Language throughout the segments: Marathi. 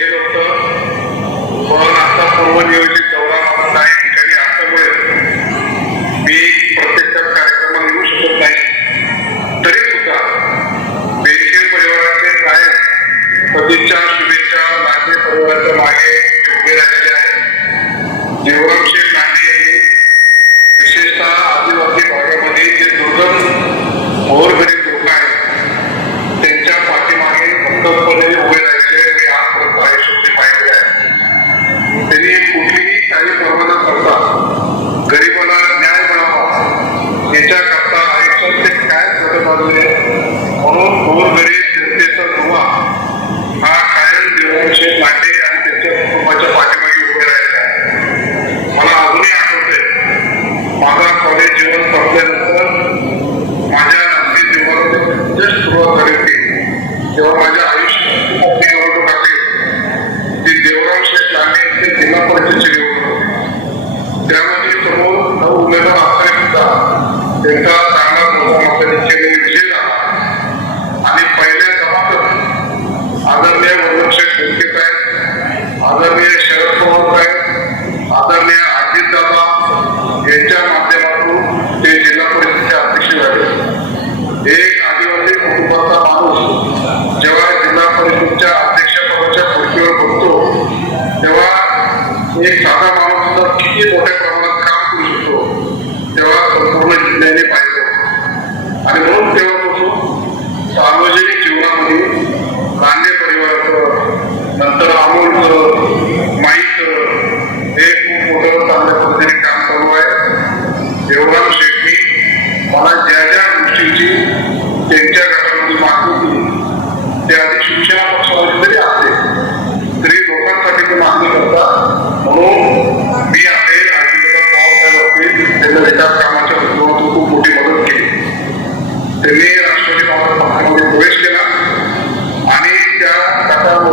केलेलं होतं पण आता पूर्वनियोजित दौरा माझा या ठिकाणी असल्यामुळे मी प्रत्यक्षात कार्यक्रमात येऊ शकत नाही. तरी सुद्धा बेनखेड परिवाराचे काय सदिच्छा शुभेच्छा माझे परिवाराच्या मागे Grazie. Hallelujah.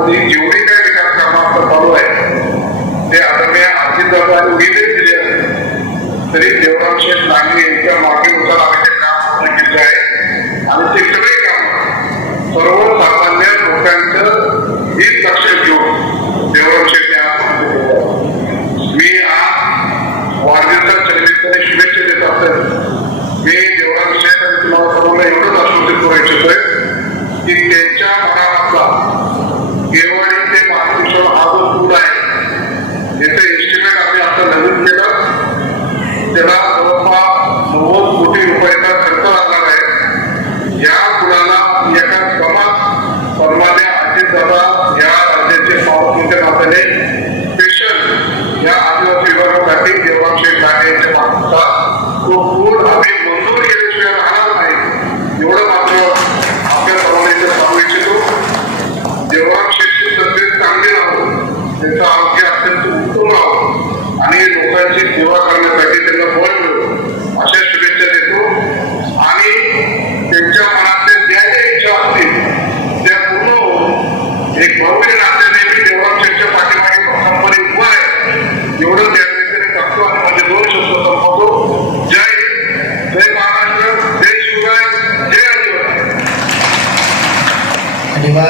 ही जेवढी काही विकास काम आपण चालू आहे ते आता मी आर्थिक वर्गाने उभी दिले तरी देवराम शेठ नांगे यांच्या मागणीनुसार आम्ही ते काम पूर्ण केलं आहे. आणि ते सगळे काम सर्व तो पूर्ण मंजूर केल्याशिवाय राहणार नाही एवढं मात्र आपल्या सर्वांना सांगू इच्छितो जेव्हा तब्येत चांगली राहतो आरोग्य अत्यंत उत्तम आणि लोकांची सेवा करण्यासाठी त्यांना बळ मिळतो अशा देतो आणि त्यांच्या मनातल्या ज्या ज्या इच्छा असतील त्या पूर्ण एक भव्य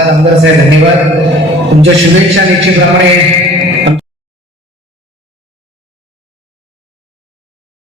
आमदार साहेब धन्यवाद. तुमच्या शुभेच्छा निश्चितप्रमाणे